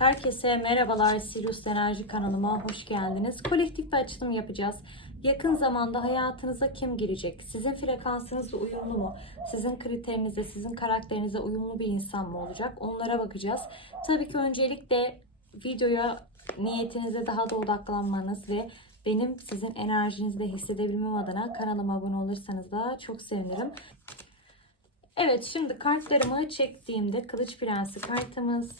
Herkese merhabalar Sirius Enerji kanalıma hoş geldiniz. Kolektif bir açılım yapacağız. Yakın zamanda hayatınıza kim girecek? Sizin frekansınızla uyumlu mu? Sizin kriterinize, sizin karakterinize uyumlu bir insan mı olacak? Onlara bakacağız. Tabii ki öncelikle videoya niyetinize daha da odaklanmanız ve benim sizin enerjinizde hissedebilmem adına kanalıma abone olursanız da çok sevinirim. Evet şimdi kartlarımı çektiğimde Kılıç Prensi kartımız,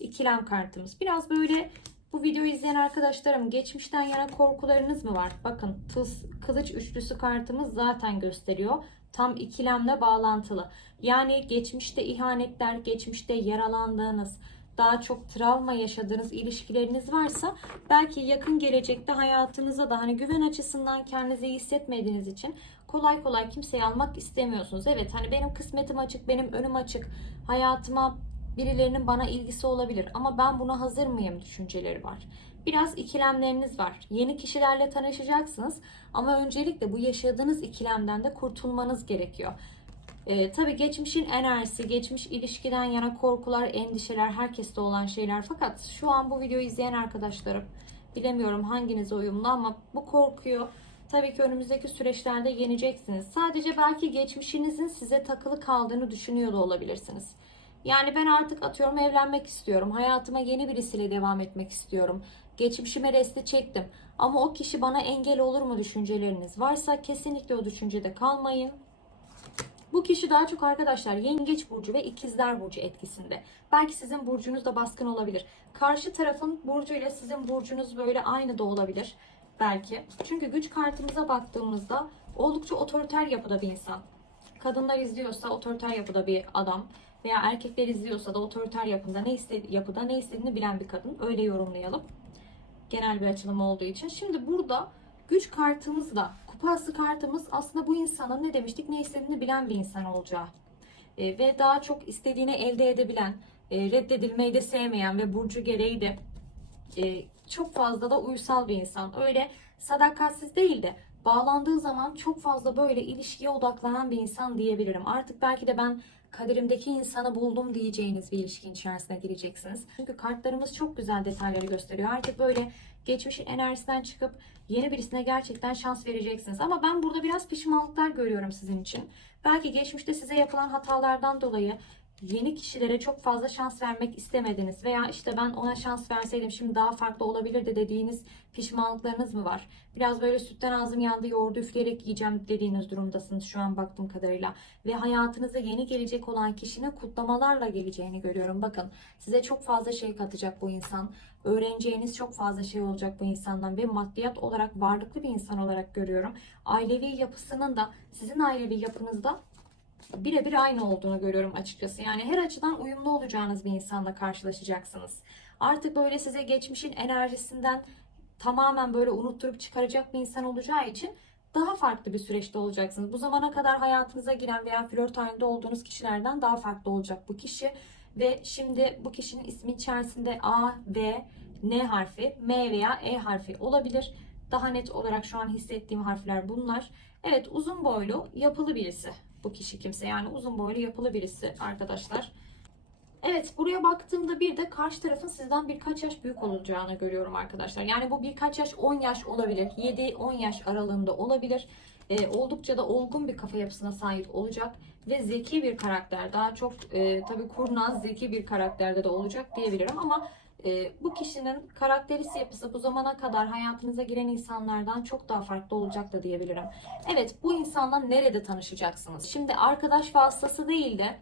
ikilem kartımız. Biraz böyle bu videoyu izleyen arkadaşlarım geçmişten yana korkularınız mı var? Bakın tız, kılıç üçlüsü kartımız zaten gösteriyor. Tam ikilemle bağlantılı. Yani geçmişte ihanetler, geçmişte yaralandığınız, daha çok travma yaşadığınız ilişkileriniz varsa belki yakın gelecekte hayatınıza da hani güven açısından kendinizi iyi hissetmediğiniz için kolay kolay kimseyi almak istemiyorsunuz. Evet hani benim kısmetim açık, benim önüm açık. Hayatıma birilerinin bana ilgisi olabilir ama ben buna hazır mıyım düşünceleri var. Biraz ikilemleriniz var. Yeni kişilerle tanışacaksınız ama öncelikle bu yaşadığınız ikilemden de kurtulmanız gerekiyor. Ee, tabii geçmişin enerjisi, geçmiş ilişkiden yana korkular, endişeler herkeste olan şeyler. Fakat şu an bu videoyu izleyen arkadaşlarım bilemiyorum hanginize uyumlu ama bu korkuyu tabii ki önümüzdeki süreçlerde yeneceksiniz. Sadece belki geçmişinizin size takılı kaldığını düşünüyor da olabilirsiniz. Yani ben artık atıyorum evlenmek istiyorum. Hayatıma yeni birisiyle devam etmek istiyorum. Geçmişime resti çektim. Ama o kişi bana engel olur mu düşünceleriniz varsa kesinlikle o düşüncede kalmayın. Bu kişi daha çok arkadaşlar yengeç burcu ve ikizler burcu etkisinde. Belki sizin burcunuz da baskın olabilir. Karşı tarafın burcu ile sizin burcunuz böyle aynı da olabilir. Belki. Çünkü güç kartımıza baktığımızda oldukça otoriter yapıda bir insan. Kadınlar izliyorsa otoriter yapıda bir adam veya erkekler izliyorsa da otoriter yapında ne istedi, yapıda ne istediğini bilen bir kadın. Öyle yorumlayalım. Genel bir açılım olduğu için. Şimdi burada güç kartımızla kupası kartımız aslında bu insanın ne demiştik ne istediğini bilen bir insan olacağı. E, ve daha çok istediğini elde edebilen, e, reddedilmeyi de sevmeyen ve burcu gereği de e, çok fazla da uysal bir insan. Öyle sadakatsiz değil de bağlandığı zaman çok fazla böyle ilişkiye odaklanan bir insan diyebilirim. Artık belki de ben kaderimdeki insanı buldum diyeceğiniz bir ilişkin içerisine gireceksiniz. Çünkü kartlarımız çok güzel detayları gösteriyor. Artık böyle geçmişin enerjisinden çıkıp yeni birisine gerçekten şans vereceksiniz. Ama ben burada biraz pişmanlıklar görüyorum sizin için. Belki geçmişte size yapılan hatalardan dolayı yeni kişilere çok fazla şans vermek istemediniz veya işte ben ona şans verseydim şimdi daha farklı olabilirdi dediğiniz pişmanlıklarınız mı var? Biraz böyle sütten ağzım yandı yoğurdu üfleyerek yiyeceğim dediğiniz durumdasınız şu an baktığım kadarıyla. Ve hayatınıza yeni gelecek olan kişinin kutlamalarla geleceğini görüyorum. Bakın size çok fazla şey katacak bu insan. Öğreneceğiniz çok fazla şey olacak bu insandan ve maddiyat olarak varlıklı bir insan olarak görüyorum. Ailevi yapısının da sizin ailevi yapınızda birebir aynı olduğunu görüyorum açıkçası. Yani her açıdan uyumlu olacağınız bir insanla karşılaşacaksınız. Artık böyle size geçmişin enerjisinden tamamen böyle unutturup çıkaracak bir insan olacağı için daha farklı bir süreçte olacaksınız. Bu zamana kadar hayatınıza giren veya flört halinde olduğunuz kişilerden daha farklı olacak bu kişi. Ve şimdi bu kişinin ismi içerisinde A, B, N harfi, M veya E harfi olabilir. Daha net olarak şu an hissettiğim harfler bunlar. Evet uzun boylu, yapılı birisi bu kişi kimse. Yani uzun boylu yapılı birisi arkadaşlar. Evet buraya baktığımda bir de karşı tarafın sizden birkaç yaş büyük olacağını görüyorum arkadaşlar. Yani bu birkaç yaş 10 yaş olabilir. 7-10 yaş aralığında olabilir. Ee, oldukça da olgun bir kafa yapısına sahip olacak. Ve zeki bir karakter. Daha çok e, tabii kurnaz zeki bir karakterde de olacak diyebilirim. Ama e, bu kişinin karakterisi yapısı bu zamana kadar hayatınıza giren insanlardan çok daha farklı olacak da diyebilirim. Evet bu insanla nerede tanışacaksınız? Şimdi arkadaş vasıtası değil de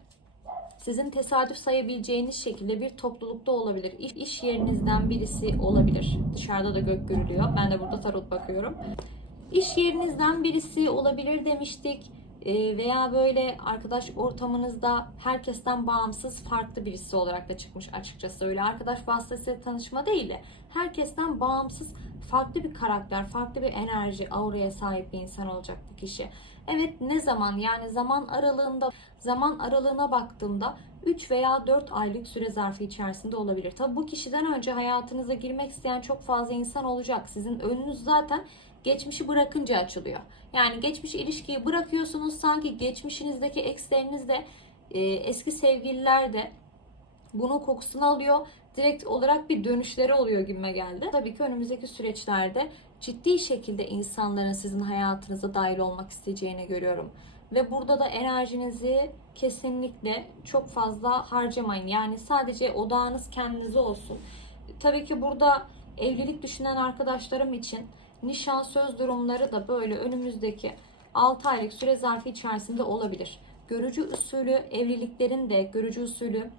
sizin tesadüf sayabileceğiniz şekilde bir toplulukta olabilir. İş, iş yerinizden birisi olabilir. Dışarıda da gök görülüyor. Ben de burada tarot bakıyorum. İş yerinizden birisi olabilir demiştik. Ee, veya böyle arkadaş ortamınızda herkesten bağımsız farklı birisi olarak da çıkmış açıkçası öyle arkadaş vasıtasıyla tanışma değil de herkesten bağımsız farklı bir karakter, farklı bir enerji, auraya sahip bir insan olacak bu kişi. Evet ne zaman yani zaman aralığında zaman aralığına baktığımda 3 veya 4 aylık süre zarfı içerisinde olabilir. Tabi bu kişiden önce hayatınıza girmek isteyen çok fazla insan olacak. Sizin önünüz zaten geçmişi bırakınca açılıyor. Yani geçmiş ilişkiyi bırakıyorsunuz sanki geçmişinizdeki eksleriniz de e, eski sevgililer de bunun kokusunu alıyor. Direkt olarak bir dönüşleri oluyor gibime geldi. Tabii ki önümüzdeki süreçlerde ciddi şekilde insanların sizin hayatınıza dahil olmak isteyeceğini görüyorum. Ve burada da enerjinizi kesinlikle çok fazla harcamayın. Yani sadece odağınız kendinize olsun. Tabii ki burada evlilik düşünen arkadaşlarım için nişan söz durumları da böyle önümüzdeki 6 aylık süre zarfı içerisinde olabilir. Görücü usulü evliliklerin de görücü usulü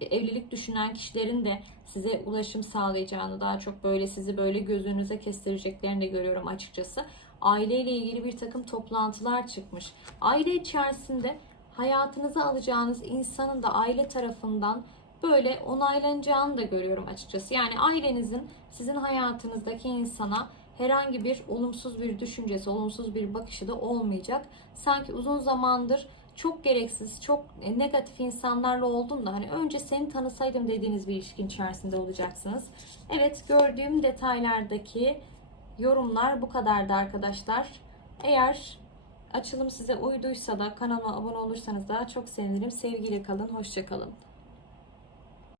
evlilik düşünen kişilerin de size ulaşım sağlayacağını daha çok böyle sizi böyle gözünüze kestireceklerini de görüyorum açıkçası. Aileyle ilgili bir takım toplantılar çıkmış. Aile içerisinde hayatınıza alacağınız insanın da aile tarafından böyle onaylanacağını da görüyorum açıkçası. Yani ailenizin sizin hayatınızdaki insana herhangi bir olumsuz bir düşüncesi, olumsuz bir bakışı da olmayacak. Sanki uzun zamandır çok gereksiz, çok negatif insanlarla oldum da hani önce seni tanısaydım dediğiniz bir ilişkin içerisinde olacaksınız. Evet gördüğüm detaylardaki yorumlar bu kadardı arkadaşlar. Eğer açılım size uyduysa da kanalıma abone olursanız da çok sevinirim. Sevgiyle kalın, hoşça kalın.